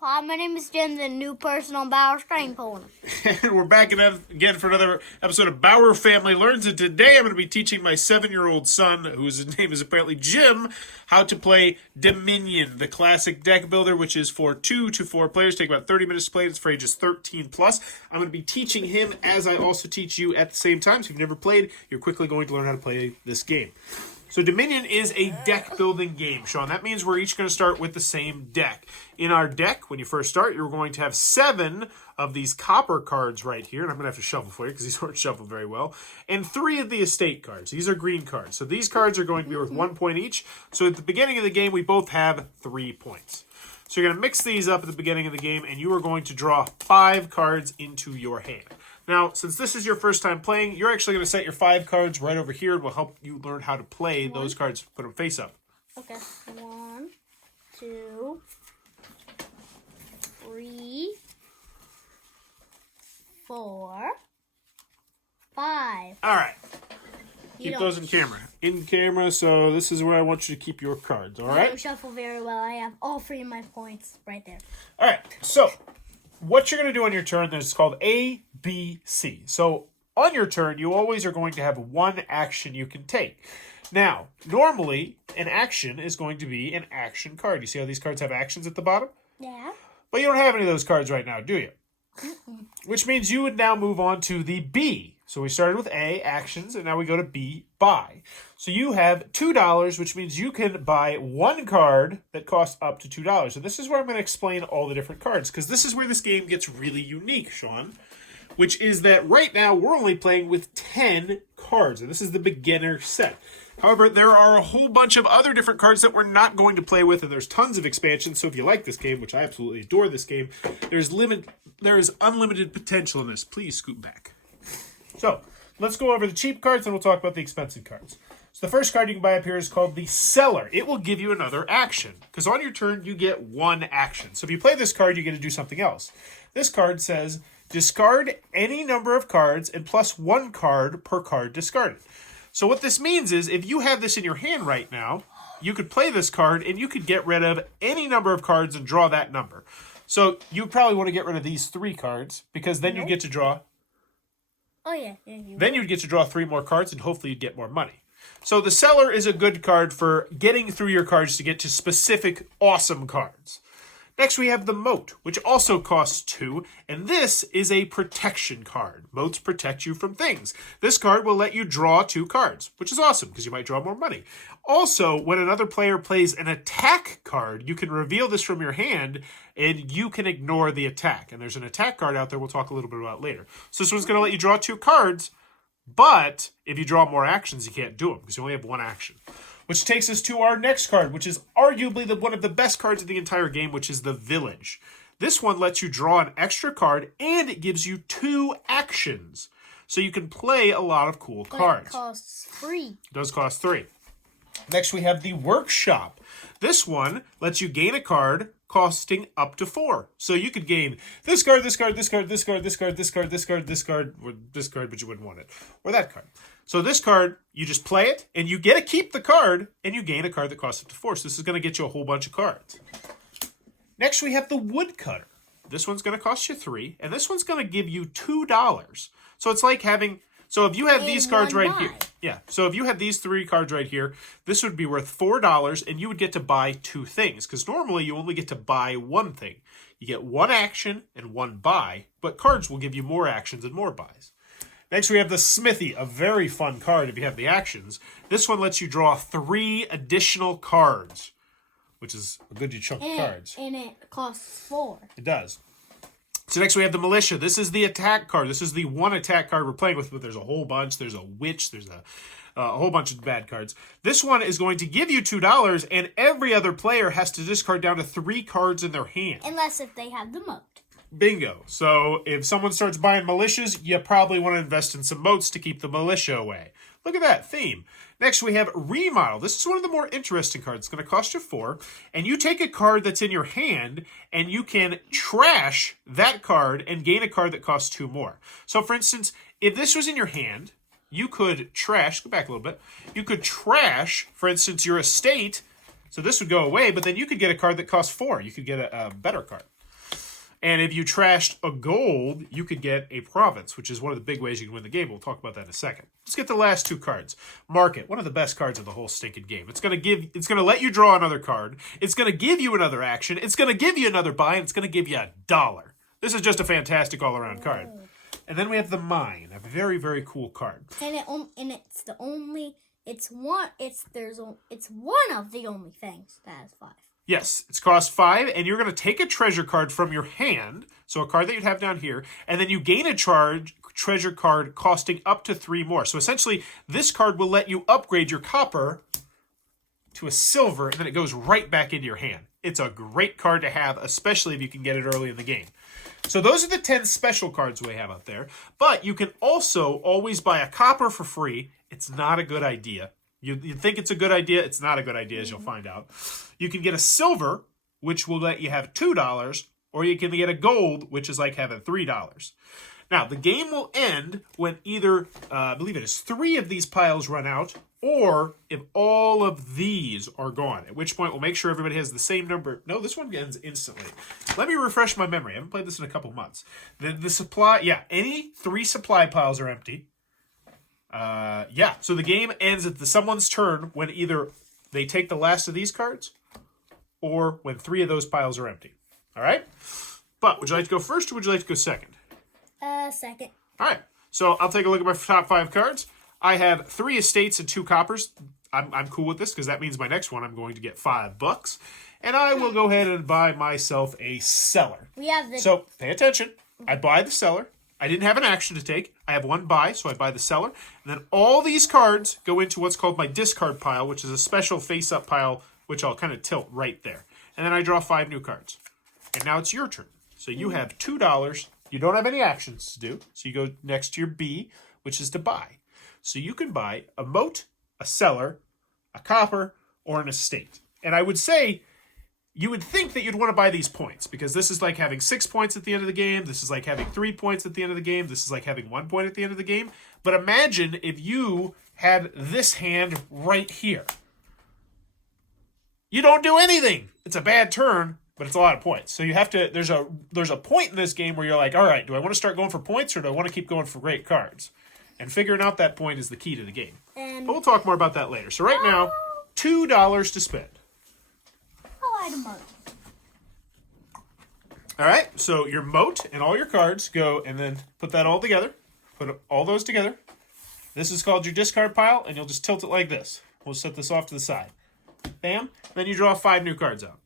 Pod. My name is Jim, the new person on Bauer Strain Pulling. And we're back again for another episode of Bauer Family Learns. And today I'm going to be teaching my 7-year-old son, whose name is apparently Jim, how to play Dominion, the classic deck builder, which is for 2 to 4 players. Take about 30 minutes to play. It's for ages 13 plus. I'm going to be teaching him as I also teach you at the same time. So if you've never played, you're quickly going to learn how to play this game. So Dominion is a deck building game, Sean. That means we're each going to start with the same deck. In our deck, when you first start, you're going to have 7 of these copper cards right here. And I'm going to have to shuffle for you because these weren't shuffled very well. And 3 of the estate cards. These are green cards. So these cards are going to be worth 1 point each. So at the beginning of the game, we both have 3 points. So you're going to mix these up at the beginning of the game, and you are going to draw 5 cards into your hand. Now, since this is your first time playing, you're actually going to set your 5 cards right over here, and we'll help you learn how to play those cards. Put them face up. Okay. 1, 2, 3, 4, 5. All right. Keep those in camera. In camera, so this is where I want you to keep your cards, all right? I don't shuffle very well. I have all 3 of my points right there. All right, so what you're going to do on your turn is called A, B, C. So on your turn, you always are going to have 1 action you can take. Now, normally, an action is going to be an action card. You see how these cards have actions at the bottom? Yeah. But you don't have any of those cards right now, do you? Which means you would now move on to the B. So we started with A, actions, and now we go to B, buy. So you have $2, which means you can buy 1 card that costs up to $2. And this is where I'm going to explain all the different cards, because this is where this game gets really unique, Sean, which is that right now we're only playing with 10 cards, and this is the beginner set. However, there are a whole bunch of other different cards that we're not going to play with, and there's tons of expansions. So if you like this game, which I absolutely adore this game, there is unlimited potential in this. Please scoot back. So let's go over the cheap cards, and we'll talk about the expensive cards. So the first card you can buy up here is called the Seller. It will give you another action, because on your turn, you get 1 action. So if you play this card, you get to do something else. This card says, discard any number of cards and plus 1 card per card discarded. So what this means is if you have this in your hand right now, you could play this card and you could get rid of any number of cards and draw that number. So you probably want to get rid of these 3 cards because then you get to draw. Oh, yeah. Then you'd get to draw 3 more cards and hopefully you'd get more money. So the Seller is a good card for getting through your cards to get to specific awesome cards. Next, we have the Moat, which also costs 2, and this is a protection card. Moats protect you from things. This card will let you draw 2 cards, which is awesome because you might draw more money. Also, when another player plays an attack card, you can reveal this from your hand, and you can ignore the attack. And there's an attack card out there we'll talk a little bit about later. So this one's going to let you draw 2 cards, but if you draw more actions, you can't do them because you only have 1 action. Which takes us to our next card, which is arguably one of the best cards of the entire game, which is the Village. This one lets you draw an extra card, and it gives you 2 actions. So you can play a lot of cool cards. It costs 3. It does cost 3. Next, we have the Workshop. This one lets you gain a card costing up to 4. So you could gain this card, this card, this card, this card, this card, this card, this card, this card, or this card, but you wouldn't want it. Or that card. So this card, you just play it, and you get to keep the card, and you gain a card that costs up to 4. So this is going to get you a whole bunch of cards. Next, we have the Woodcutter. This one's going to cost you 3, and this one's going to give you $2. So it's like having... So if you had these cards right here... Yeah, so if you had these 3 cards right here, this would be worth $4, and you would get to buy 2 things, because normally you only get to buy 1 thing. You get 1 action and 1 buy, but cards will give you more actions and more buys. Next, we have the Smithy, a very fun card if you have the actions. This one lets you draw 3 additional cards, which is a good chunk of cards. And it costs 4. It does. So next we have the Militia. This is the attack card. This is the 1 attack card we're playing with, but there's a whole bunch. There's a Witch. There's a whole bunch of bad cards. This one is going to give you $2, and every other player has to discard down to 3 cards in their hand. Unless if they have the Moat. Bingo. So if someone starts buying militias, you probably want to invest in some moats to keep the militia away. Look at that theme. Next, we have Remodel. This is one of the more interesting cards. It's going to cost you 4. And you take a card that's in your hand, and you can trash that card and gain a card that costs 2 more. So, for instance, if this was in your hand, you could trash, go back a little bit, you could trash, for instance, your estate So this would go away, but then you could get a card that costs 4. You could get a better card. And if you trashed a gold, you could get a province, which is one of the big ways you can win the game. We'll talk about that in a second. Let's get the last 2 cards. Market, one of the best cards of the whole stinking game. It's gonna let you draw another card. It's gonna give you another action. It's gonna give you another buy, and it's gonna give you $1. This is just a fantastic all-around card. And then we have the Mine, a very, very cool card. And it's one of the only things that has 5. Yes, it's cost 5, and you're going to take a treasure card from your hand, so a card that you'd have down here, and then you gain a treasure card costing up to 3 more. So essentially, this card will let you upgrade your copper to a silver, and then it goes right back into your hand. It's a great card to have, especially if you can get it early in the game. So those are the 10 special cards we have out there, but you can also always buy a copper for free. It's not a good idea. You think it's a good idea. It's not a good idea, as you'll find out. You can get a silver, which will let you have $2, or you can get a gold, which is like having $3. Now, the game will end when either, I believe it is 3 of these piles run out, or if all of these are gone, at which point we'll make sure everybody has the same number. No, this one ends instantly. Let me refresh my memory. I haven't played this in a couple months. The supply, yeah, any 3 supply piles are empty. Yeah, so the game ends at someone's turn when either they take the last of these cards or when 3 of those piles are empty. All right? But would you like to go first or would you like to go second? Second. All right, so I'll take a look at my top 5 cards. I have 3 estates and 2 coppers. I'm cool with this because that means my next one I'm going to get $5. And I will go ahead and buy myself a cellar. We have the... So pay attention. I buy the cellar. I didn't have an action to take. I have 1 buy, so I buy the cellar. And then all these cards go into what's called my discard pile, which is a special face-up pile, which I'll kind of tilt right there. And then I draw 5 new cards. And now it's your turn. So you have $2. You don't have any actions to do. So you go next to your B, which is to buy. So you can buy a moat, a cellar, a copper, or an estate. And I would say... you would think that you'd want to buy these points because this is like having 6 points at the end of the game. This is like having 3 points at the end of the game. This is like having 1 point at the end of the game. But imagine if you had this hand right here. You don't do anything. It's a bad turn, but it's a lot of points. So you have to, there's a point in this game where you're like, all right, do I want to start going for points or do I want to keep going for great cards? And figuring out that point is the key to the game. But we'll talk more about that later. So right now, $2 to spend. All right, so your moat and all your cards go, and then put that all together. Put all those together. This is called your discard pile, and you'll just tilt it like this. We'll set this off to the side. Bam. Then you draw 5 new cards out.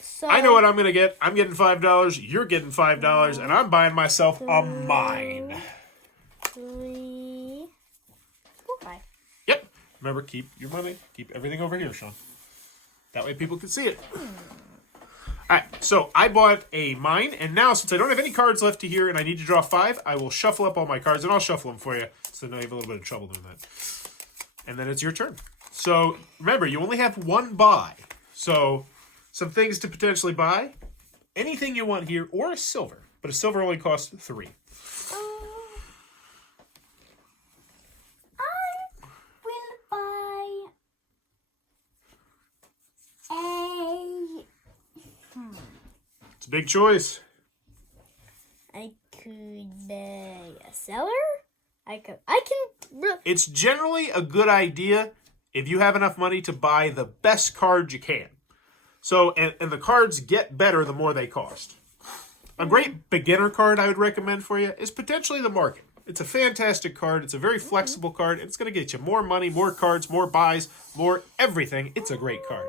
So, I know what I'm going to get. I'm getting $5. You're getting $5, and I'm buying myself a Mine. 3, 4, 5. Yep. Remember, keep your money. Keep everything over here, Sean. That way people can see it. All right, so I bought a Mine, and now since I don't have any cards left to here and I need to draw 5, I will shuffle up all my cards, and I'll shuffle them for you, so now you have a little bit of trouble doing that. And then it's your turn. So remember, you only have 1 buy. So some things to potentially buy. Anything you want here, or a silver. But a silver only costs 3. It's a big choice. I could buy a cellar. It's generally a good idea if you have enough money to buy the best card you can. So, and the cards get better the more they cost. A great beginner card I would recommend for you is potentially the Market. It's a fantastic card. It's a very flexible card. It's going to get you more money, more cards, more buys, more everything. It's a great card.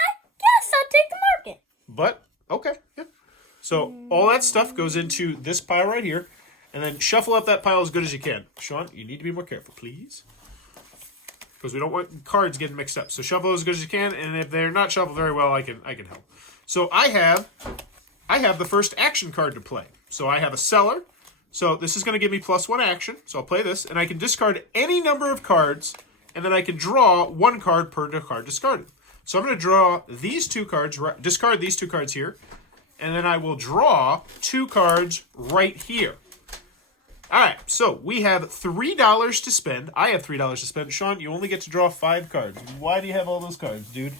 I guess I'll take the Market. But, okay, yeah. So all that stuff goes into this pile right here. And then shuffle up that pile as good as you can. Sean, you need to be more careful, please. Because we don't want cards getting mixed up. So shuffle as good as you can. And if they're not shuffled very well, I can help. So I have the first action card to play. So I have a cellar. So this is going to give me +1 action. So I'll play this. And I can discard any number of cards. And then I can draw 1 card per card discarded. So I'm going to draw these 2 cards, discard these 2 cards here. And then I will draw 2 cards right here. All right, so we have $3 to spend. I have $3 to spend. Sean, you only get to draw 5 cards. Why do you have all those cards, dude?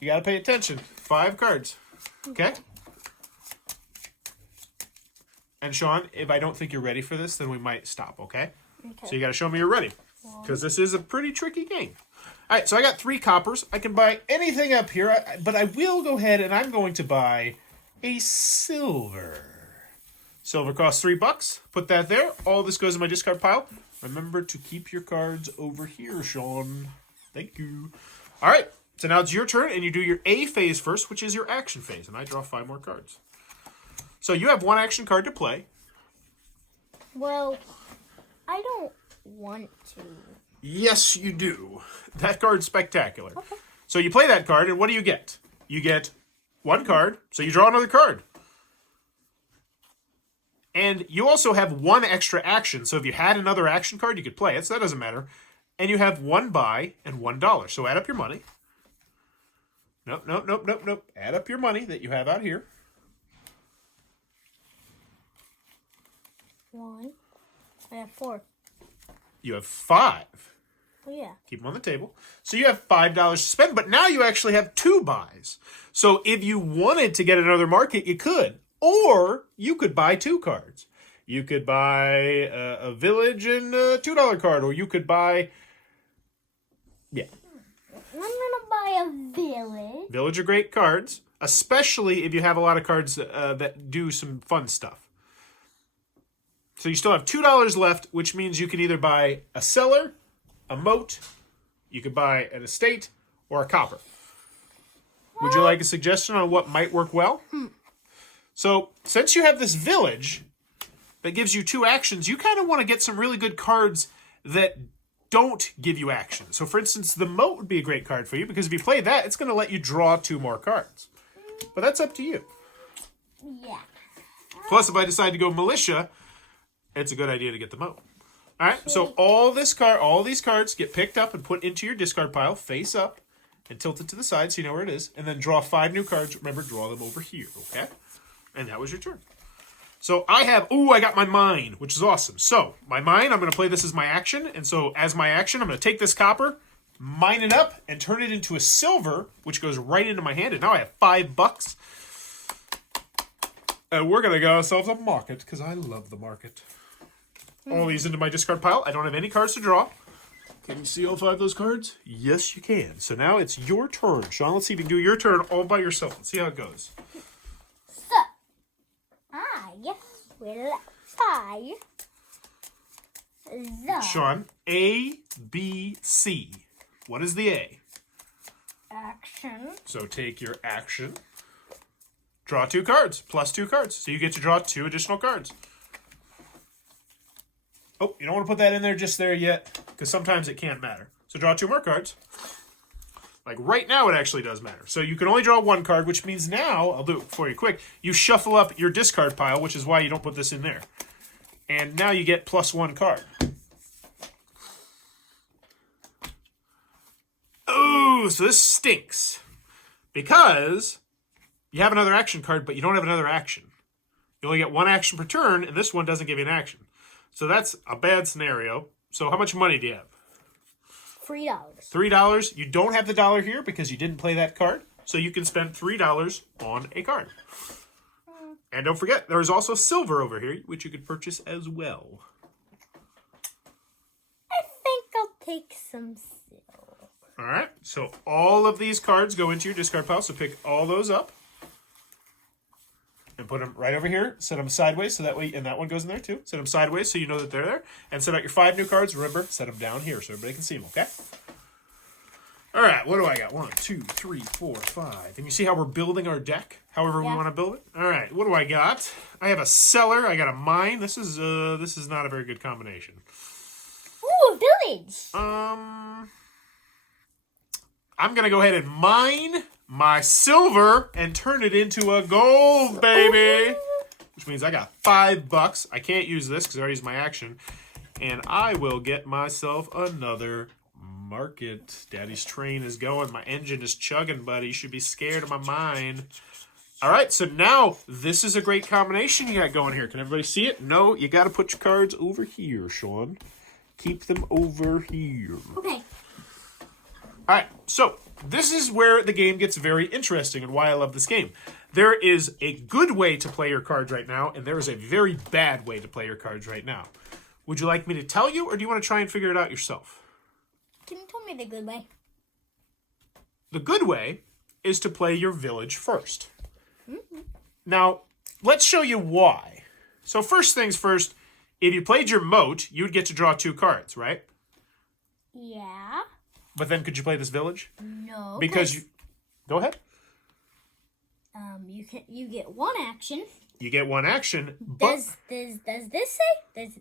You got to pay attention. 5 cards. Okay? And Sean, if I don't think you're ready for this, then we might stop, okay? Okay. So you got to show me you're ready. Because this is a pretty tricky game. All right, so I got 3 coppers. I can buy anything up here, but I will go ahead and I'm going to buy a silver. Silver costs $3. Put that there. All this goes in my discard pile. Remember to keep your cards over here, Sean. Thank you. All right, so now it's your turn, and you do your A phase first, which is your action phase, and I draw 5 more cards. So you have 1 action card to play. Well, I don't want to. Yes, you do. That card's spectacular. Okay. So you play that card, and what do you get? You get 1 card, so you draw another card. And you also have 1 extra action, so if you had another action card, you could play it, so that doesn't matter. And you have 1 buy and $1. So add up your money. Nope. Add up your money that you have out here. 1. I have 4. You have 5. Oh, yeah. Keep them on the table. So you have $5 to spend, but now you actually have 2 buys. So if you wanted to get another market, you could. Or you could buy 2 cards. You could buy a village and a $2 card, or you could buy... Yeah. I'm going to buy a village. Village are great cards, especially if you have a lot of cards that do some fun stuff. So you still have $2 left, which means you can either buy a cellar, a moat, you could buy an estate, or a copper. Would you like a suggestion on what might work well? So, since you have this village that gives you 2 actions, you kind of want to get some really good cards that don't give you action. So, for instance, the moat would be a great card for you, because if you play that, it's going to let you draw 2 more cards. But that's up to you. Yeah. Plus, if I decide to go militia, it's a good idea to get the moat. All right, so all these cards get picked up and put into your discard pile, face up, and tilted to the side so you know where it is. And then draw 5 new cards. Remember, draw them over here, okay? And that was your turn. So I have, I got my mine, which is awesome. So my mine, I'm going to play this as my action. And so as my action, I'm going to take this copper, mine it up, and turn it into a silver, which goes right into my hand. And now I have $5. And we're going to go ourselves a market, because I love the market. All these into my discard pile. I don't have any cards to draw. Can you see all 5 of those cards? Yes, you can. So now it's your turn. Sean, let's see if you can do your turn all by yourself. Let's see how it goes. So, I will buy the Sean, A, B, C. What is the A? action. So take your action. Draw 2 cards, plus 2 cards. So you get to draw 2 additional cards. Oh, you don't want to put that in there just there yet, because sometimes it can't matter. So draw 2 more cards. Like right now, it actually does matter. So you can only draw 1 card, which means now, I'll do it for you quick, you shuffle up your discard pile, which is why you don't put this in there. And now you get plus 1 card. Oh, so this stinks. Because you have another action card, but you don't have another action. You only get 1 action per turn, and this one doesn't give you an action. So that's a bad scenario. So how much money do you have? $3. $3. You don't have the dollar here because you didn't play that card. So you can spend $3 on a card. And don't forget, there is also silver over here, which you could purchase as well. I think I'll take some silver. All right. So all of these cards go into your discard pile. So pick all those up. And put them right over here. Set them sideways so that way, and that one goes in there too. Set them sideways so you know that they're there. And set out your 5 new cards. Remember, set them down here so everybody can see them, okay? All right, what do I got? 1, 2, 3, 4, 5. And you see how we're building our deck? However we want to build it? All right, what do I got? I have a cellar. I got a mine. This is not a very good combination. Ooh, a village. I'm going to go ahead and mine my silver and turn it into a gold, baby. Which means I got $5. I can't use this because I already used my action. And I will get myself another market. Daddy's train is going. My engine is chugging, buddy. You should be scared of my mine. All right, so now this is a great combination you got going here. Can everybody see it? No, you got to put your cards over here, Sean. Keep them over here. Okay. All right, so this is where the game gets very interesting and why I love this game. There is a good way to play your cards right now, and there is a very bad way to play your cards right now. Would you like me to tell you, or do you want to try and figure it out yourself? Can you tell me the good way? The good way is to play your village first. Now, let's show you why. So first things first, if you played your moat, you would get to draw 2 cards, right? Yeah. But then could you play this village? No. Because you... Go ahead. You get 1 action. You get 1 action, but... Does this say?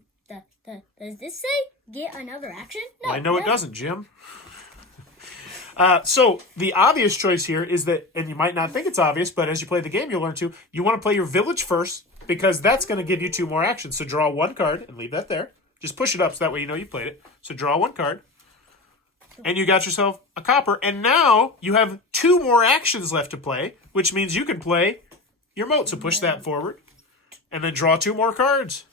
Does this say get another action? No. I know it doesn't, Jim. So the obvious choice here is that, and you might not think it's obvious, but as you play the game, you'll learn to, you want to play your village first, because that's going to give you 2 more actions. So draw 1 card and leave that there. Just push it up so that way you know you played it. So draw 1 card. And you got yourself a copper. And now you have 2 more actions left to play, which means you can play your moat. So push that forward. And then draw 2 more cards.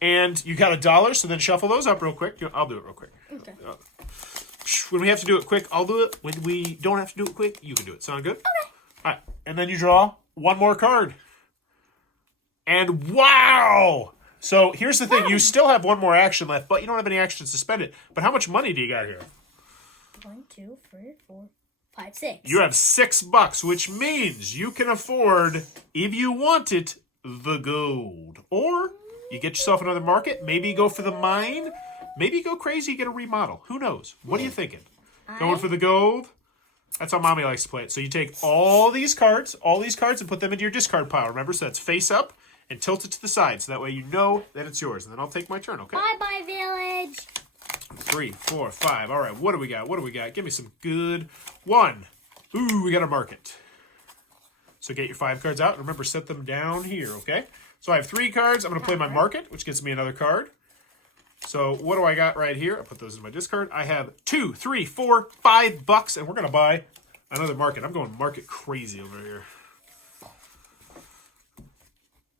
And you got $1, so then shuffle those up real quick. I'll do it real quick. Okay. When we have to do it quick, I'll do it. When we don't have to do it quick, you can do it. Sound good? Okay. All right. And then you draw 1 more card. And wow! So here's the thing. You still have 1 more action left, but you don't have any actions to spend it. But how much money do you got here? 1, 2, 3, 4, 5, 6. You have $6, which means you can afford, if you want it, the gold. Or you get yourself another market. Maybe you go for the mine. Maybe you go crazy, you get a remodel. Who knows? What are you thinking? Going for the gold? That's how Mommy likes to play it. So you take all these cards, and put them into your discard pile. Remember, so that's face up and tilt it to the side. So that way you know that it's yours. And then I'll take my turn, okay? Bye-bye, village. 3, 4, 5. All right, what do we got? What do we got? Give me some good. 1. Ooh, we got a market. So get your 5 cards out. Remember, set them down here, okay? So I have 3 cards. I'm going to play my market, which gets me another card. So what do I got right here? I'll put those in my discard. I have 2, 3, 4, $5, and we're going to buy another market. I'm going market crazy over here.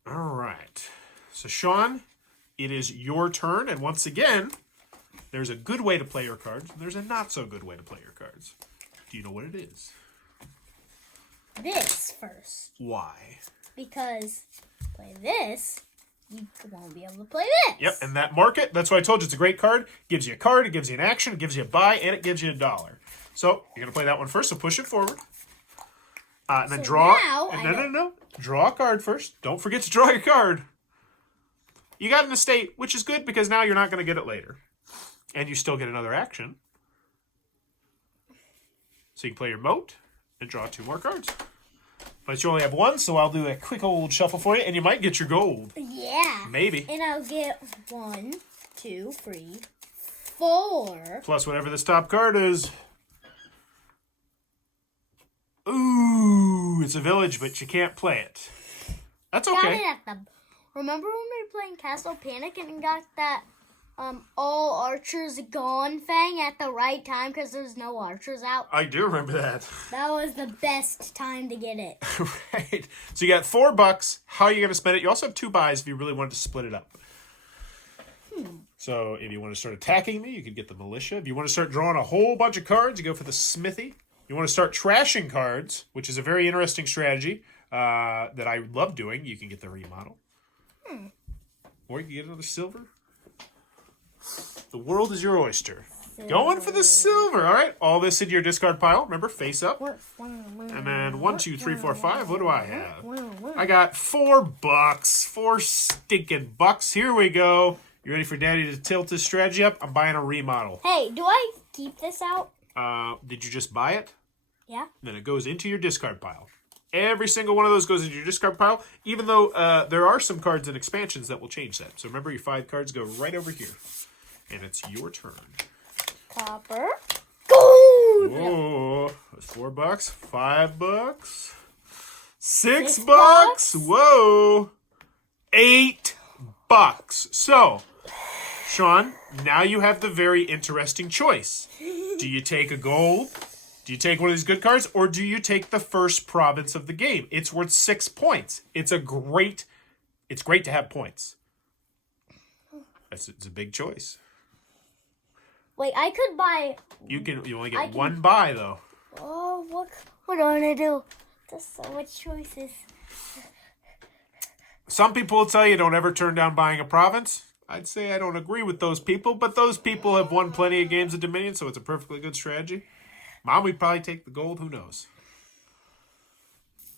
All right. So, Sean, it is your turn. And once again, there's a good way to play your cards, and there's a not so good way to play your cards. Do you know what it is? This first. Why? Because play this, you won't be able to play this. Yep, and that market, that's why I told you it's a great card. Gives you a card, it gives you an action, it gives you a buy, and it gives you $1. So, you're going to play that one first, so push it forward. And then So draw. now No. Draw a card first. Don't forget to draw your card. You got an estate, which is good because now you're not going to get it later. And you still get another action. So you can play your moat and draw 2 more cards. But you only have 1, so I'll do a quick old shuffle for you, and you might get your gold. Yeah. Maybe. And I'll get 1, 2, 3, 4. Plus whatever this top card is. Ooh, it's a village, but you can't play it. That's Got okay. it at the. Remember when we were playing Castle Panic and got that all archers gone thing at the right time because there's no archers out? I do remember that. That was the best time to get it. Right. So you got $4. How are you going to spend it? You also have 2 buys if you really wanted to split it up. So if you want to start attacking me, you could get the militia. If you want to start drawing a whole bunch of cards, you go for the smithy. You want to start trashing cards, which is a very interesting strategy that I love doing. You can get the remodel. Or you can get another silver. The world is your oyster. Going for the silver. All right. All this in your discard pile. Remember, face up. And then 1, 2, 3, 4, 5. What do I have? I got $4. 4 stinking bucks. Here we go. You ready for Daddy to tilt his strategy up? I'm buying a remodel. Hey, do I keep this out? Did you just buy it? Yeah. Then it goes into your discard pile. Every single one of those goes into your discard pile, even though there are some cards and expansions that will change that. So remember, your 5 cards go right over here. And it's your turn. Copper. Gold! Oh, $4, $5, $6. $6? Whoa. $8. So, Sean, now you have the very interesting choice. Do you take a gold? Do you take one of these good cards, or do you take the first province of the game? It's worth 6 points. It's great to have points. It's a big choice. Wait, I could buy. You only get one buy though. Oh, what do I do? There's so much choices. Some people will tell you don't ever turn down buying a province. I'd say I don't agree with those people, but those people have won plenty of games of Dominion, so it's a perfectly good strategy. Mom, we'd probably take the gold. Who knows?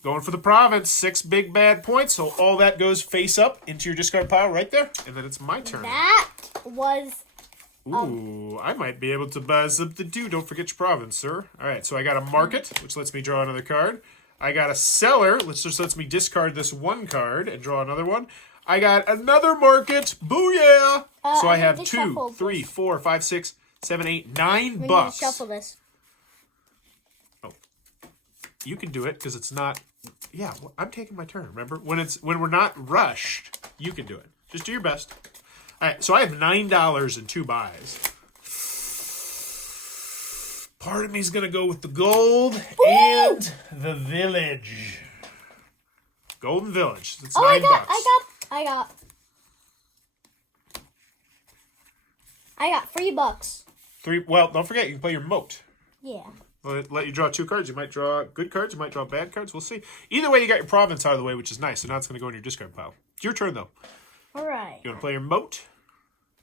Going for the province. 6 big bad points. So all that goes face up into your discard pile right there. And then it's my turn. That was... Ooh, I might be able to buy something too. Don't forget your province, sir. All right, so I got a market, which lets me draw another card. I got a seller, which just lets me discard this one card and draw another one. I got another market. Booyah! So I have 2, 3, 4, 5, 6, 7, 8, 9 We bucks. need to shuffle this. You can do it because it's not. Yeah, I'm taking my turn. Remember, when we're not rushed, you can do it. Just do your best. All right, so I have $9 and 2 buys. Part of me's gonna go with the gold and the village. Golden Village. It's $9. I got $3. 3. Well, don't forget you can play your moat. Yeah. Let you draw 2 cards. You might draw good cards. You might draw bad cards. We'll see. Either way, you got your province out of the way, which is nice. So now it's going to go in your discard pile. It's your turn, though. All right. You want to play your moat?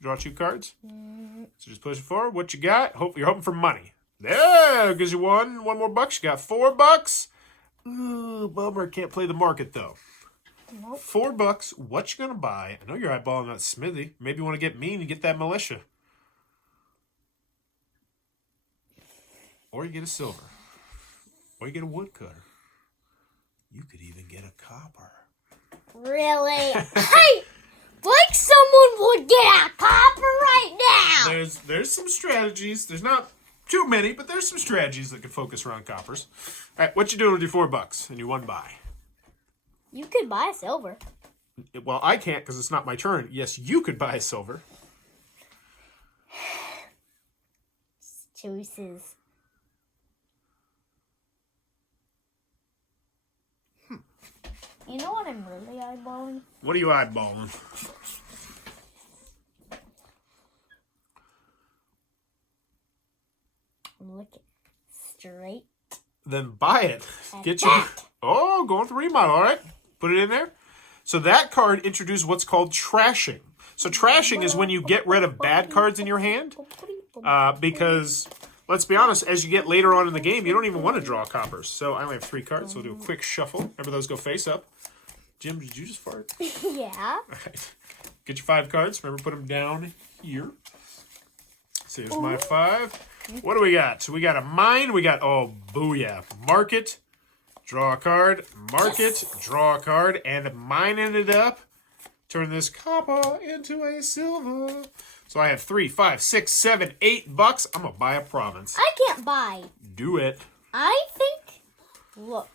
Draw 2 cards. So just push it forward. What you got? You're hoping for money. There, gives you one more bucks. You got $4. Ooh, bummer. Can't play the market, though. Nope. $4. What you going to buy? I know you're eyeballing that smithy. Maybe you want to get mean and get that militia. Or you get a silver. Or you get a woodcutter. You could even get a copper. Really? Hey! Like someone would get a copper right now! There's some strategies. There's not too many, but there's some strategies that can focus around coppers. All right, what you doing with your $4 and your 1 buy? You could buy a silver. Well, I can't because it's not my turn. Yes, you could buy a silver. Choices. You know what I'm really eyeballing? What are you eyeballing? I'm looking straight. Then buy it. Get you. Oh, going with the remodel. All right, put it in there. So that card introduced what's called trashing. So trashing is when you get rid of bad cards in your hand, because let's be honest, as you get later on in the game, you don't even want to draw coppers. So I only have 3 cards, so we'll do a quick shuffle. Remember, those go face up. Jim, did you just fart? Yeah. All right. Get your 5 cards. Remember, put them down here. So here's my 5. What do we got? So we got a mine. We got, oh, booyah. Market. Draw a card. Market. Draw a card. And mine ended up. Turn this copper into a silver. So I have 3, 5, 6, 7, $8. I'm going to buy a province. I can't buy. Do it. I think. Look.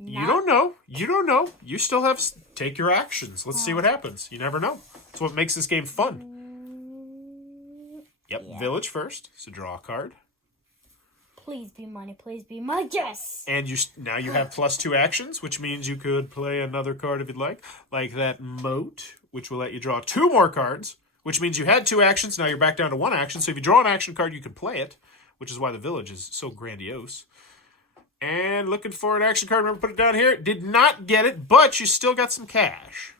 You don't know. You don't know. You still have. Take your actions. Let's see what happens. You never know. That's what makes this game fun. Yep. Yeah. Village first. So draw a card. Please be money. Please be money. Yes. And now you have +2 actions, which means you could play another card if you'd like that moat, which will let you draw 2 more cards, which means you had 2 actions. Now you're back down to 1 action. So if you draw an action card, you can play it, which is why the village is so grandiose. And looking for an action card. Remember, put it down here. Did not get it, but you still got some cash.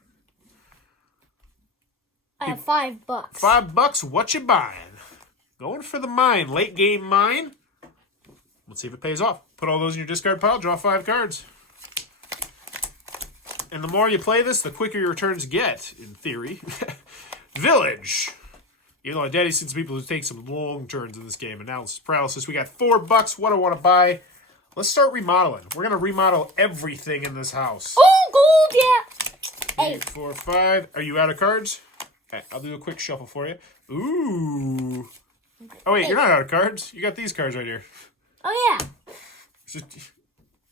I have $5. $5. What you buying? Going for the mine. Late game mine. Let's see if it pays off. Put all those in your discard pile. Draw 5 cards. And the more you play this, the quicker your returns get, in theory. Village. Even though my daddy's seen some people who take some long turns in this game. Analysis paralysis. We got $4. What do I want to buy? Let's start remodeling. We're going to remodel everything in this house. Oh, gold, yeah. 3, 4, 5. Are you out of cards? Okay, I'll do a quick shuffle for you. Ooh. Oh, wait, you're not out of cards. You got these cards right here. Oh, yeah.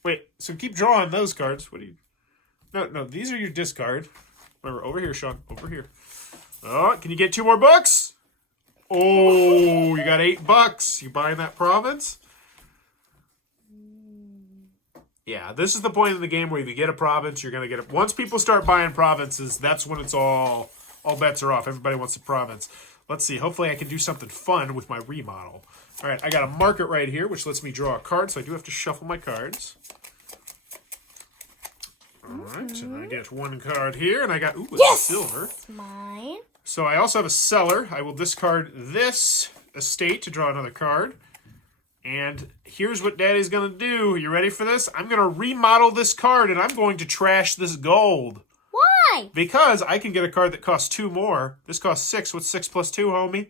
Wait, so keep drawing those cards. What do you... No, these are your discard. Remember, over here, Sean. Over here. Oh, can you get 2 more bucks? Oh, you got $8. You buying that province? Yeah, this is the point in the game where if you get a province, you're going to get it. Once people start buying provinces, that's when it's all bets are off. Everybody wants a province. Let's see. Hopefully I can do something fun with my remodel. All right, I got a market right here, which lets me draw a card, so I do have to shuffle my cards. All right, and I get one card here, and I got, ooh, a silver. Mine. So I also have a cellar. I will discard this estate to draw another card. And here's what Daddy's going to do. You ready for this? I'm going to remodel this card, and I'm going to trash this gold. Why? Because I can get a card that costs 2 more. This costs 6. What's 6 plus 2, homie?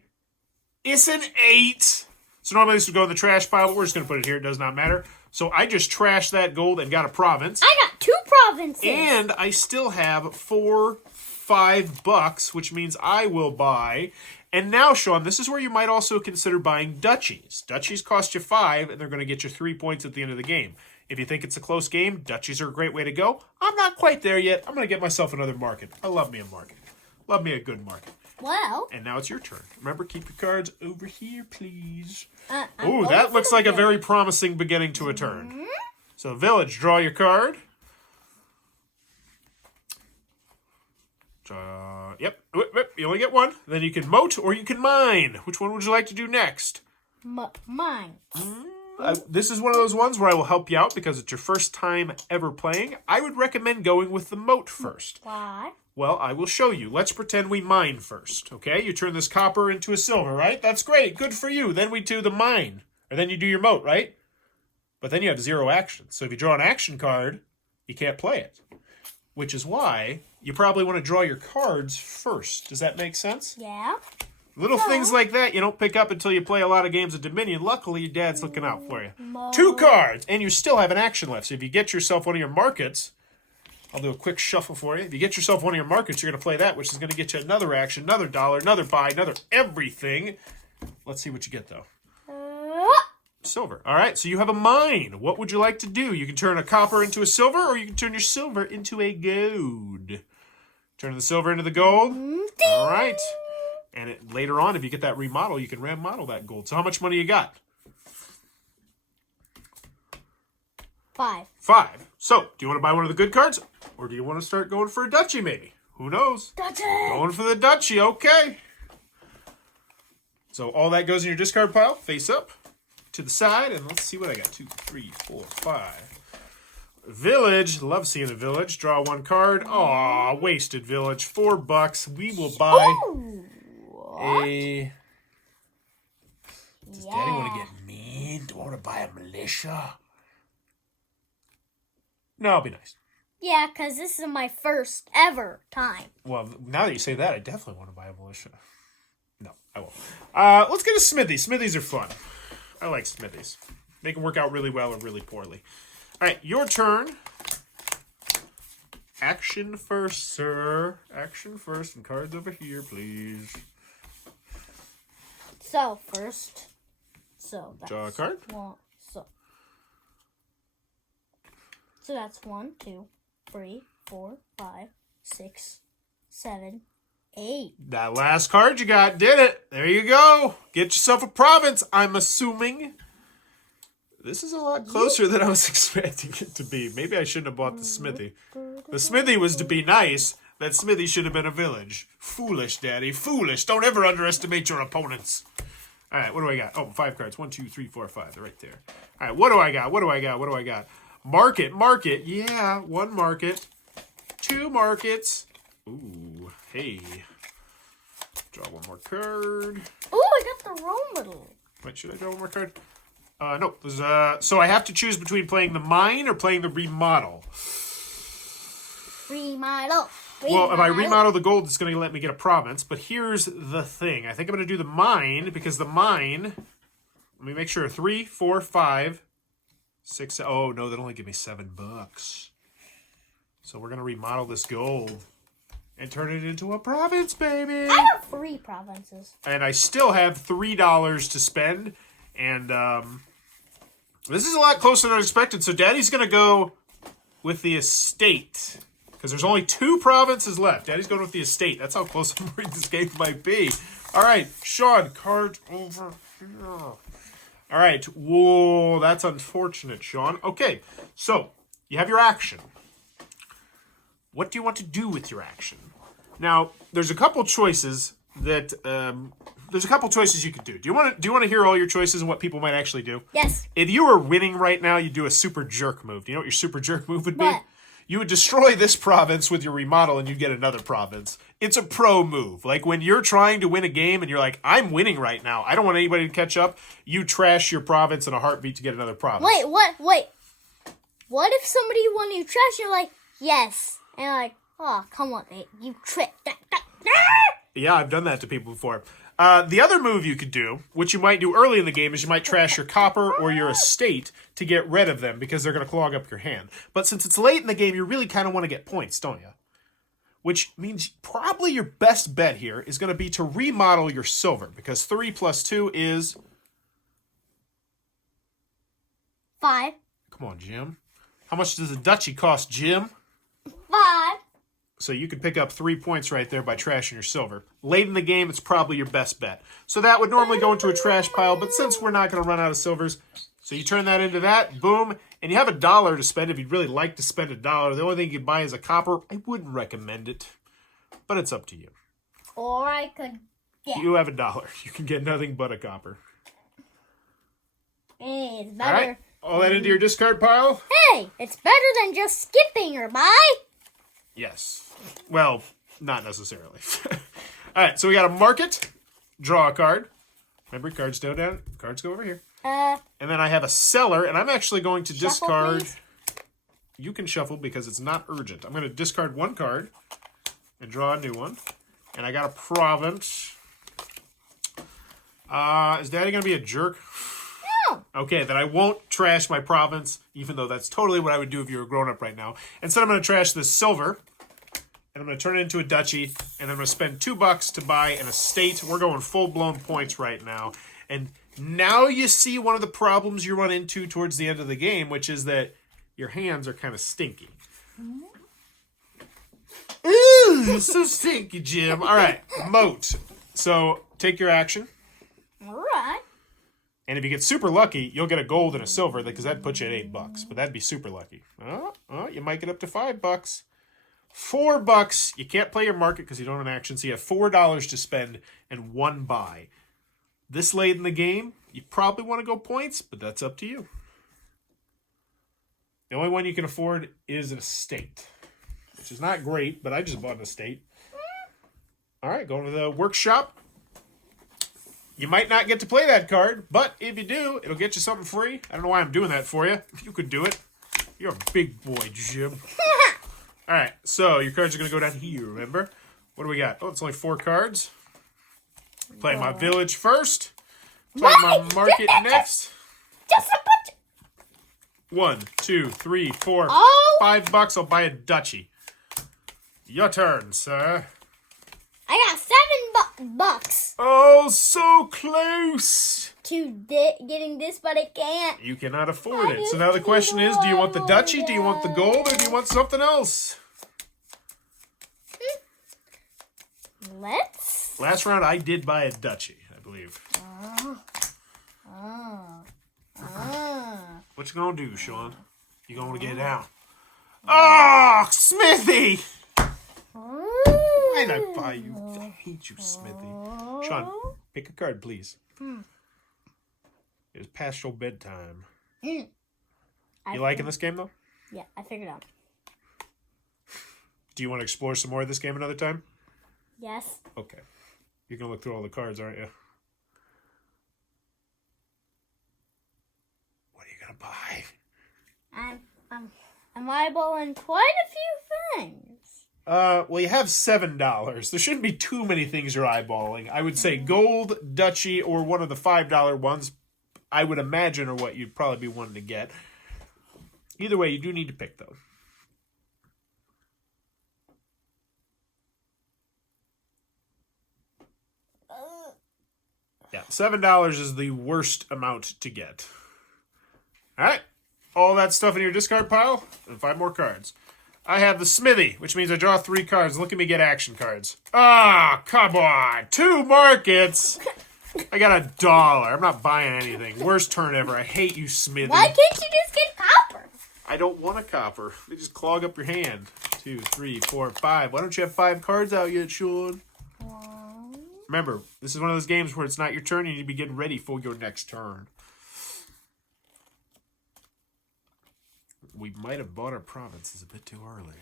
It's an 8. So normally this would go in the trash pile, but we're just going to put it here. It does not matter. So I just trashed that gold and got a province. I got 2 provinces. And I still have $5, which means I will buy. And now, Sean, this is where you might also consider buying duchies. Duchies cost you 5, and they're going to get you 3 points at the end of the game. If you think it's a close game, duchies are a great way to go. I'm not quite there yet. I'm going to get myself another market. I love me a market. Love me a good market. Well. And now it's your turn. Remember, keep your cards over here, please. I'm Ooh, going that for looks the like a village. very promising beginning to a turn. So, Village, draw your card. Yep, you only get one. Then you can moat or you can mine. Which one would you like to do next? Mine. This is one of those ones where I will help you out because it's your first time ever playing. I would recommend going with the moat first. Why? Well, I will show you. Let's pretend we mine first, okay? You turn this copper into a silver, right? That's great. Good for you. Then we do the mine. Or then you do your moat, right? But then you have 0 actions. So if you draw an action card, you can't play it. Which is why you probably want to draw your cards first. Does that make sense? Yeah. Little things like that you don't pick up until you play a lot of games of Dominion. Luckily, your dad's looking out for you. 2 cards, and you still have an action left. So if you get yourself one of your markets, I'll do a quick shuffle for you. If you get yourself one of your markets, you're going to play that, which is going to get you another action, another dollar, another buy, another everything. Let's see what you get, though. Silver. All right, so you have a mine. What would you like to do? You can turn a copper into a silver, or you can turn your silver into a gold. Turn the silver into the gold. All right. And later on, if you get that remodel, you can remodel that gold. So how much money you got? 5. 5. So, do you want to buy one of the good cards? Or do you want to start going for a duchy, maybe? Who knows? Duchy. Going for the duchy, okay. So all that goes in your discard pile, face up, to the side, and let's see what I got. 2, 3, 4, 5. Village, love seeing the village. Draw 1 card. Aw, wasted village. $4. We will buy a... Does Daddy want to get mean? Do I want to buy a militia? No, I'll be nice. Yeah, because this is my first ever time. Well, now that you say that, I definitely want to buy a militia. No, I won't. Let's get a smithy. Smithies are fun. I like smithies. They can work out really well or really poorly. All right, your turn. Action first, sir. Action first, and cards over here, please. So, first. So, that's Draw a card. So that's 1, 2, 3, 4, 5, 6, 7, 8. That last card you got did it. There you go. Get yourself a province, I'm assuming. This is a lot closer than I was expecting it to be. Maybe I shouldn't have bought the smithy. The smithy was to be nice. That smithy should have been a village. Foolish, Daddy. Foolish. Don't ever underestimate your opponents. All right, what do I got? Oh, 5 cards. 1, 2, 3, 4, 5. They're right there. All right, what do I got? What do I got? What do I got? Market. Yeah, 1 market. 2 markets. Ooh, hey. Draw 1 more card. Oh, I got the Romadal. Wait, should I draw 1 more card? No. So I have to choose between playing the mine or playing the remodel. Remodel. Well, if I remodel the gold, it's going to let me get a province. But here's the thing. I think I'm going to do the mine because the mine... Let me make sure. 3, 4, 5, 6... Oh, no, that'll only give me $7. So we're going to remodel this gold and turn it into a province, baby. I have 3 provinces. And I still have $3 to spend. And this is a lot closer than I expected. So Daddy's going to go with the estate. Because there's only 2 provinces left. Daddy's going with the estate. That's how close I'm worried this game might be. All right, Sean, card over here. All right. Whoa, that's unfortunate, Sean. Okay, so you have your action. What do you want to do with your action? Now, there's a couple choices that you could do. Do you want to hear all your choices and what people might actually do? Yes. If you were winning right now, you'd do a super jerk move. Do you know what your super jerk move would be? What? You would destroy this province with your remodel and you'd get another province. It's a pro move. Like when you're trying to win a game and you're like, I'm winning right now, I don't want anybody to catch up, you trash your province in a heartbeat to get another province. Wait. What if somebody won you trash? You're like, yes. And you're like, oh, come on, mate. You tricked. Yeah, I've done that to people before. The other move you could do, which you might do early in the game, is you might trash your copper or your estate to get rid of them because they're going to clog up your hand. But since it's late in the game, you really kind of want to get points, don't you? Which means probably your best bet here is going to be to remodel your silver because 3 plus 2 is... 5. Come on, Jim. How much does a duchy cost, Jim? 5. So you could pick up 3 points right there by trashing your silver. Late in the game, it's probably your best bet. So that would normally go into a trash pile, but since we're not going to run out of silvers, so you turn that into that, boom, and you have $1 to spend if you'd really like to spend $1. The only thing you could buy is a copper. I wouldn't recommend it, but it's up to you. Or I could get. You have $1. You can get nothing but a copper. Hey, it's All better. right, all that into your discard pile? Hey, it's better than just skipping or buy. Yes. Well, not necessarily. All right, so we got to mark it, draw a card. Remember, cards go down, cards go over here. And then I have a seller, and I'm actually going to Shuffle, discard. please. You can shuffle because it's not urgent. I'm going to discard one card and draw a new one. And I got a province. Is Daddy going to be a jerk? No. Okay, then I won't trash my province, even though that's totally what I would do if you were a grown-up right now. Instead, I'm going to trash this silver, and I'm going to turn it into a duchy, and I'm going to spend $2 to buy an estate. We're going full-blown points right now. And now you see one of the problems you run into towards the end of the game, which is that your hands are kind of stinky. Ooh, so stinky, Jim. All right, moat. So take your action. All right. And if you get super lucky, you'll get a gold and a silver because that'd put you at $8. But that'd be super lucky. Oh, you might get up to $5. $4. You can't play your market because you don't have an action. So you have $4 to spend and 1 buy. This late in the game, you probably want to go points, but that's up to you. The only one you can afford is an estate, which is not great, but I just bought an estate. All right, going to the workshop. You might not get to play that card, but if you do, it'll get you something free. I don't know why I'm doing that for you. You could do it. You're a big boy, Jim. All right, so your cards are going to go down here, remember? What do we got? Oh, it's only 4 cards. Play my village first. Play my market next. Just a bunch. 1, 2, 3, 4, Oh. $5. I'll buy a duchy. Your turn, sir. I got $7 Oh, so close. to getting this, but I can't. You cannot afford it. So now the question is, do you want the duchy, do you want the gold, or do you want something else? Let's. Last round, I did buy a duchy, I believe. What you gonna do, Sean? You gonna get down? Oh, Smithy! Why did I buy you? I hate you, Smithy. Sean, pick a card, please. It's past your bedtime. You liking this game, though? Yeah, I figured out. Do you want to explore some more of this game another time? Yes. Okay. You're going to look through all the cards, aren't you? What are you going to buy? I'm eyeballing quite a few things. Well, you have $7. There shouldn't be too many things you're eyeballing. I would say gold, duchy, or one of the $5 ones, I would imagine, are what you'd probably be wanting to get. Either way, you do need to pick, though. Yeah, $7 is the worst amount to get. All right. All that stuff in your discard pile, and 5 more cards. I have the Smithy, which means I draw 3 cards. Look at me get action cards. Ah, come on. 2 markets. I got $1. I'm not buying anything. Worst turn ever. I hate you, Smithy. Why can't you just get copper? I don't want a copper. They just clog up your hand. 2, 3, 4, 5. Why don't you have 5 cards out yet, Sean? Remember, this is one of those games where it's not your turn. You need to be getting ready for your next turn. We might have bought our provinces a bit too early.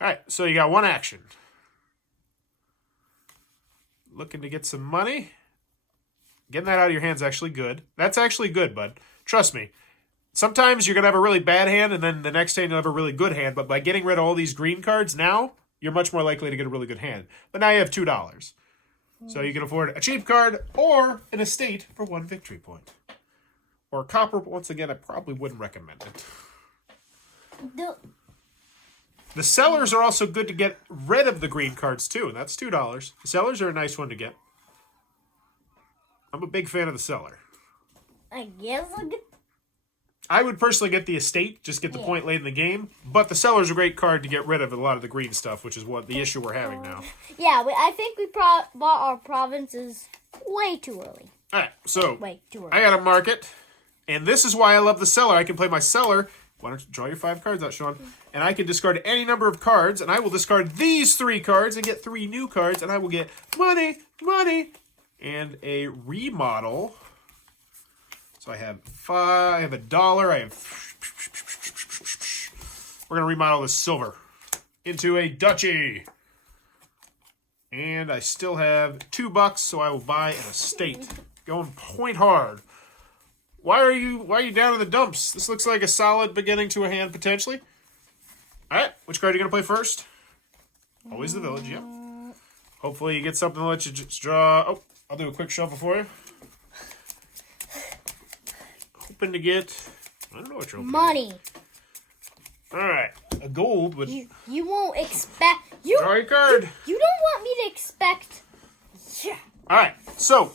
All right, so you got one action. Looking to get some money. Getting that out of your hand's actually good. That's actually good, bud. Trust me. Sometimes you're going to have a really bad hand, and then the next hand you'll have a really good hand. But by getting rid of all these green cards now, you're much more likely to get a really good hand. But now you have $2. So you can afford a cheap card or an estate for 1 victory point. Or copper, but once again, I probably wouldn't recommend it. The sellers are also good to get rid of the green cards, too. And that's $2. The sellers are a nice one to get. I'm a big fan of the seller. I guess I'll get... I would personally get the estate, just get the point late in the game. But the seller's a great card to get rid of a lot of the green stuff, which is what the issue we're having now. Yeah, I think we bought our provinces way too early. All right, so Way too early. I got a market. And this is why I love the seller. I can play my seller. Why don't you draw your 5 cards out, Sean? And I can discard any number of cards, and I will discard these 3 cards and get 3 new cards, and I will get money, and a remodel. So I have $5, I have $1, we're gonna remodel this silver into a duchy. And I still have $2, so I will buy an estate. Going point hard. Why are you down in the dumps? This looks like a solid beginning to a hand, potentially. All right, which card are you going to play first? Always the village, yeah. Hopefully you get something to let you just draw. Oh, I'll do a quick shuffle for you. Hoping to get, I don't know what you're hoping Money. to get. All right, a gold would... You won't expect... Draw your card. You don't want me to expect... Yeah. All right, so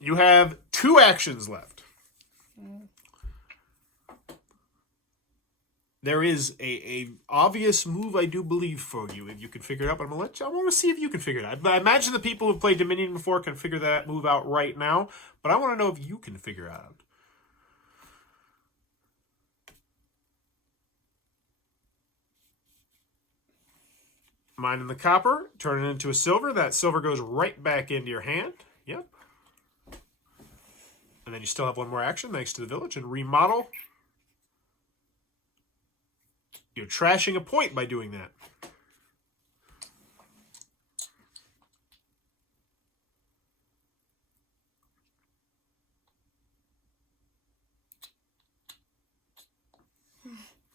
you have 2 actions left. There is a obvious move, I do believe, for you, if you can figure it out. But I want to see if you can figure it out. I imagine the people who've played Dominion before can figure that move out right now. But I want to know if you can figure it out. Mining the copper, turn it into a silver. That silver goes right back into your hand. Yep. And then you still have 1 more action, thanks to the village, and remodel. You're trashing a point by doing that.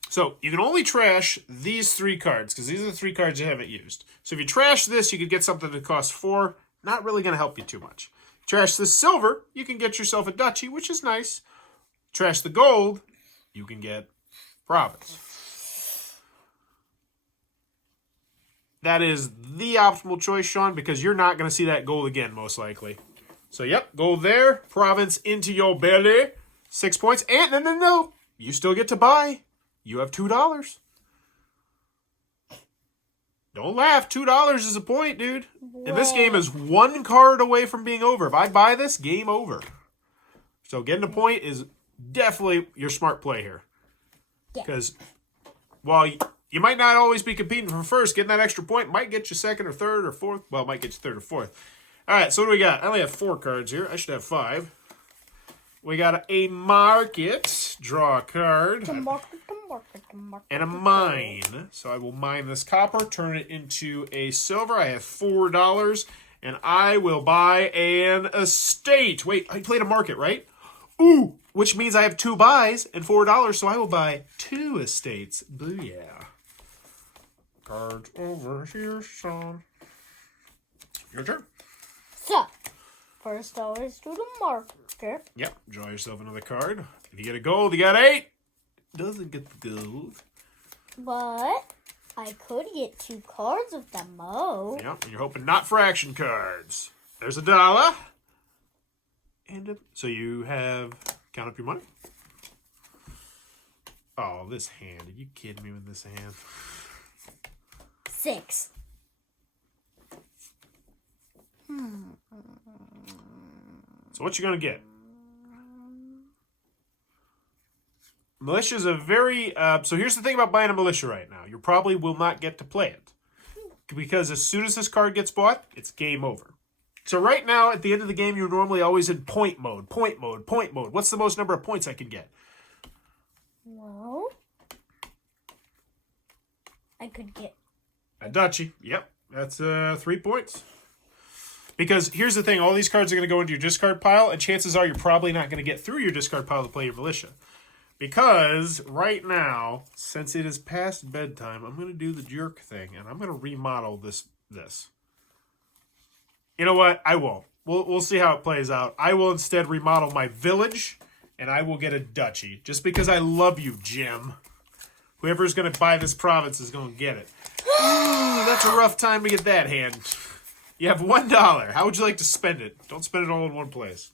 So you can only trash these 3 cards, because these are the 3 cards you haven't used. So if you trash this, you could get something that costs 4. Not really going to help you too much. Trash the silver, you can get yourself a duchy, which is nice. Trash the gold, you can get province. That is the optimal choice, Sean, because you're not going to see that gold again, most likely. So, yep, gold there. Province into your belly. 6 points. And, no. You still get to buy. You have $2. Don't laugh. $2 is a point, dude. Whoa. And this game is 1 card away from being over. If I buy this, game over. So, getting a point is definitely your smart play here. Because while... You might not always be competing for first. Getting that extra point might get you 2nd or 3rd or 4th. Well, it might get you 3rd or 4th. All right, so what do we got? I only have 4 cards here. I should have 5. We got a market. Draw a card. And a mine. So I will mine this copper, turn it into a silver. I have $4. And I will buy an estate. Wait, I played a market, right? Ooh, which means I have 2 buys and $4. So I will buy 2 estates. Booyah. Cards over here, son. Your turn. So, first always do the market. Yep, draw yourself another card. If you get a gold, you got 8. Doesn't get the gold. But I could get 2 cards with the mo. Yep, and you're hoping not for action cards. There's $1. And so you have, count up your money. Oh, this hand. Are you kidding me with this hand? 6. So what you gonna get? Militia's a very... so here's the thing about buying a militia right now. You probably will not get to play it. Because as soon as this card gets bought, it's game over. So right now, at the end of the game, you're normally always in point mode. Point mode, point mode. What's the most number of points I can get? Well, I could get... A duchy. Yep, that's 3 points. Because here's the thing. All these cards are going to go into your discard pile, and chances are you're probably not going to get through your discard pile to play your militia. Because right now, since it is past bedtime, I'm going to do the jerk thing, and I'm going to remodel this. You know what? I won't. We'll see how it plays out. I will instead remodel my village, and I will get a duchy. Just because I love you, Jim. Whoever's going to buy this province is going to get it. Ooh, that's a rough time to get that hand. You have $1. How would you like to spend it? Don't spend it all in one place.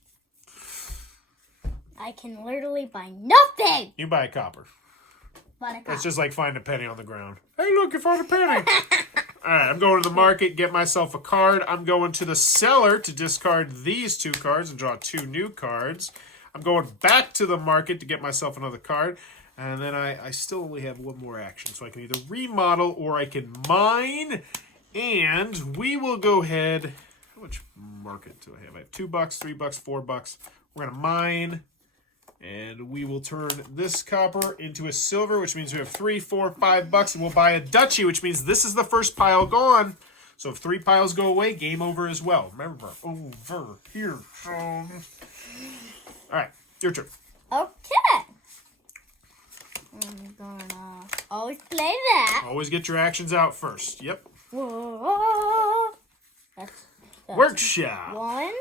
I can literally buy nothing. You buy a copper. But It's just like finding a penny on the ground. Hey, look, you found a penny. All right, I'm going to the market, get myself a card. I'm going to the cellar to discard these 2 cards and draw 2 new cards. I'm going back to the market to get myself another card. And then I still only have 1 more action. So I can either remodel or I can mine. And we will go ahead. How much market do I have? I have $2, $3, $4. We're going to mine. And we will turn this copper into a silver, which means we have $3, $4, $5, and we'll buy a duchy, which means this is the first pile gone. So if 3 piles go away, game over as well. Remember, over here. All right, your turn. Okay. I'm gonna always play that. Always get your actions out first. Yep. Whoa. That's Workshop. 1,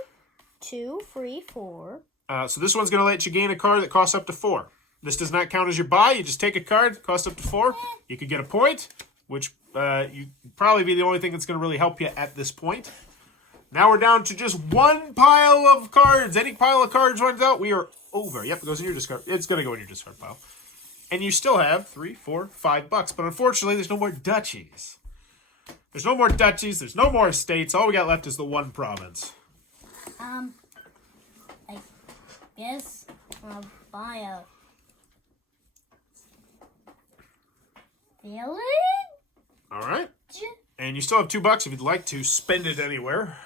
2, 3, 4. So this one's going to let you gain a card that costs up to 4. This does not count as your buy. You just take a card, costs up to 4. You could get a point, which you probably be the only thing that's going to really help you at this point. Now we're down to just 1 pile of cards. Any pile of cards runs out, we are over. Yep, it goes in your discard. It's going to go in your discard pile. And you still have $3, $4, $5. But unfortunately, there's no more duchies. There's no more duchies. There's no more estates. All we got left is the 1 province. I guess I'll buy a village. All right. And you still have $2 if you'd like to spend it anywhere.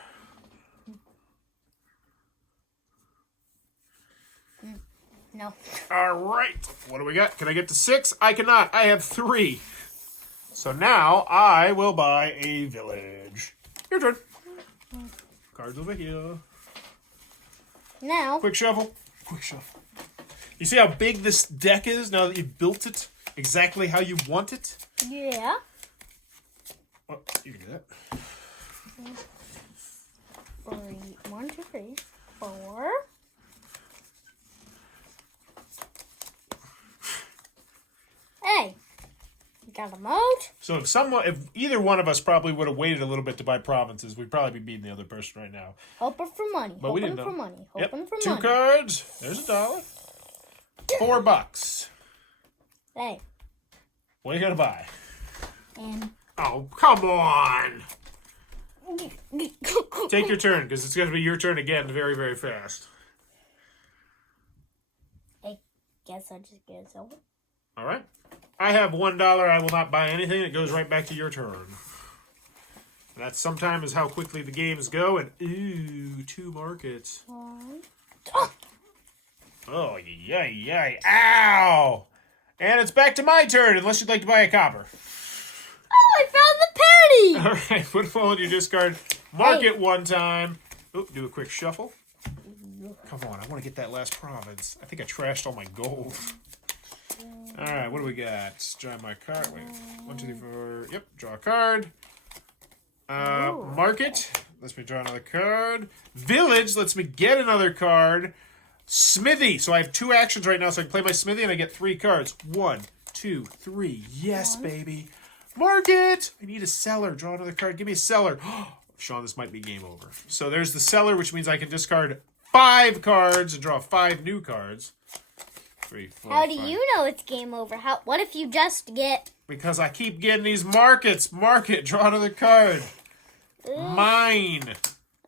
No. All right. What do we got? Can I get to 6? I cannot. I have 3. So now I will buy a village. Your turn. Cards over here. Now. Quick shuffle. Quick shuffle. You see how big this deck is now that you've built it exactly how you want it? Yeah. Oh, you can do that. 1, 2, 3, 4. Hey, you got a moat? So if either one of us probably would have waited a little bit to buy provinces, we'd probably be beating the other person right now. Hoping for money. But we Hoping didn't for know. money. Yep. Hoping for 2 money. cards. There's $1. $4. Hey. What are you gonna buy? And Oh, come on! Take your turn, because it's gonna be your turn again very, very fast. I guess I'll just get a silver. All right. I have $1. I will not buy anything. It goes right back to your turn. That sometimes is how quickly the games go. And ooh, 2 markets. Oh, yay, yay. Ow! And it's back to my turn, unless you'd like to buy a copper. Oh, I found the penny! All right, put them all in your discard. Mark it 1 time. Oop, do a quick shuffle. Come on, I want to get that last province. I think I trashed all my gold. All right, what do we got? Draw my card. Wait, 1, 2, 3, 4. Yep, draw a card. Market lets me draw another card. Village lets me get another card. Smithy. So I have 2 actions right now, so I can play my Smithy and I get 3 cards. 1, 2, 3. Yes, baby. Market. I need a cellar. Draw another card. Give me a cellar. Sean, this might be game over. So there's the cellar, which means I can discard 5 cards and draw 5 new cards. 3, 4, How do 5. you know it's game over? What if you just get... Because I keep getting these markets. Market. Draw another card. Mine.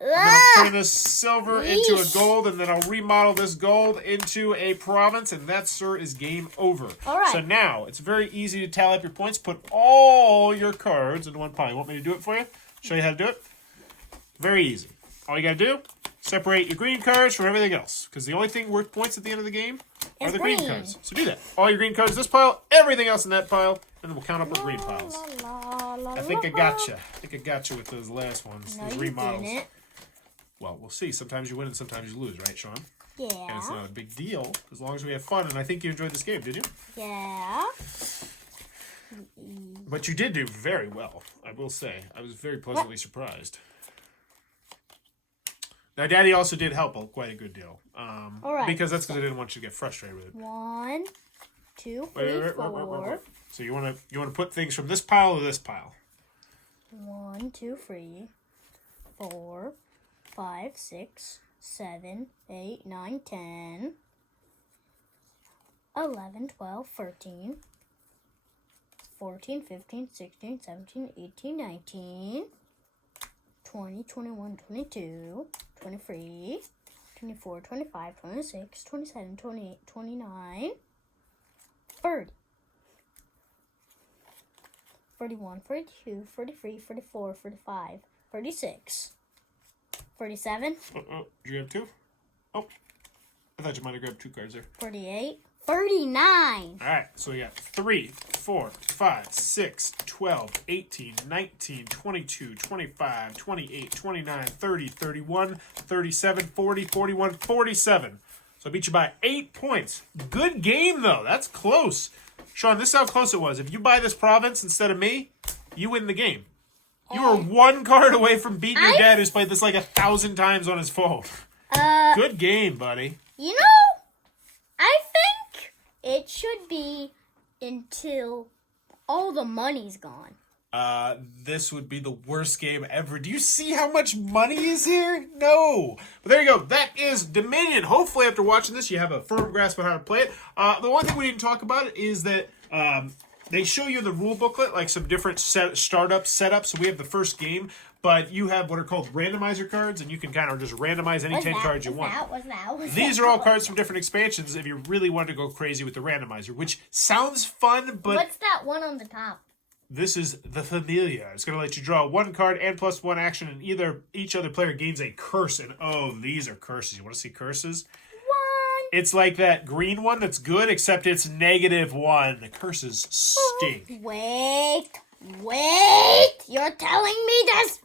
And then I'm putting this silver into a Yeesh. gold, and then I'll remodel this gold into a province, and that, sir, is game over. All right. So now, it's very easy to tally up your points. Put all your cards into one pile. You want me to do it for you? Show you how to do it? Very easy. All you got to do, separate your green cards from everything else. Because the only thing worth points at the end of the game are It's the green green. cards. So do that. All your green cards in this pile, everything else in that pile, and then we'll count up our green piles. I think I got you. I think I got you with those last ones, No, those you remodels. didn't. Well, we'll see. Sometimes you win and sometimes you lose, right, Sean? Yeah. And it's not a big deal as long as we have fun. And I think you enjoyed this game, did you? Yeah. But you did do very well, I will say. I was very pleasantly surprised. Now, Daddy also did help quite a good deal. All right. Because that's because I didn't want you to get frustrated with it. 1, 2, 3, Wait. 4. So you want to put things from this pile to this pile. 1, 2, 3, 4, 5, 6, 7, 8, 9, 10, 11, 12, 13, 14, 15, 16, 17, 18, 19, 20, 21, 22, 23, 24, 25, 26, 27, 28, 29, 30. 41, 42, 43, 44, 45, 46, 47, Did you have two? Oh, I thought you might have grabbed two cards there. 48, 39. All right, so we got 3, 4, 5, 6, 12, 18, 19, 22, 25, 28, 29, 30, 31, 37, 40, 41, 47. So I beat you by 8 points. Good game, though. That's close. Sean, this is how close it was. If you buy this province instead of me, you win the game. You are one card away from beating your dad who's played this like 1,000 times on his phone. Good game, buddy. You know, I think it should be until all the money's gone. This would be the worst game ever. Do you see how much money is here? No. But there you go. That is Dominion. Hopefully after watching this, you have a firm grasp on how to play it. The one thing we didn't talk about is that they show you in the rule booklet like some different startup setups. So we have the first game, but you have what are called randomizer cards, and you can kind of just randomize any 10 cards you want. These are all cards from different expansions if you really wanted to go crazy with the randomizer, which sounds fun, but What's that one on the top? this is the Familia. It's going to let you draw one card and plus one action, and each other player gains a curse. And oh, these are curses. You want to see curses? 1. It's like that green one that's good, except it's -1. The curses stink. Wait. You're telling me this?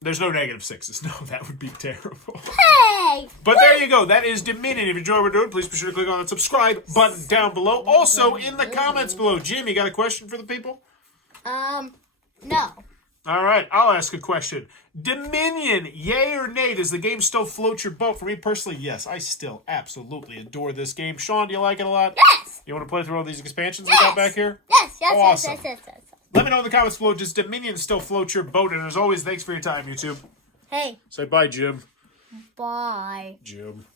There's no -6s. No, that would be terrible. Hey. But there you go. That is Dominion. If you enjoyed what we're doing, please be sure to click on the subscribe button down below. Also, in the comments below, Jim, you got a question for the people? No. All right, I'll ask a question. Dominion, yay or nay? Does the game still float your boat? For me personally, yes. I still absolutely adore this game. Sean, do you like it a lot? Yes. You want to play through all these expansions we got back here? Yes. Awesome. Yes. Let me know in the comments below. Does Dominion still float your boat? And as always, thanks for your time, YouTube. Hey. Say bye, Jim. Bye. Jim.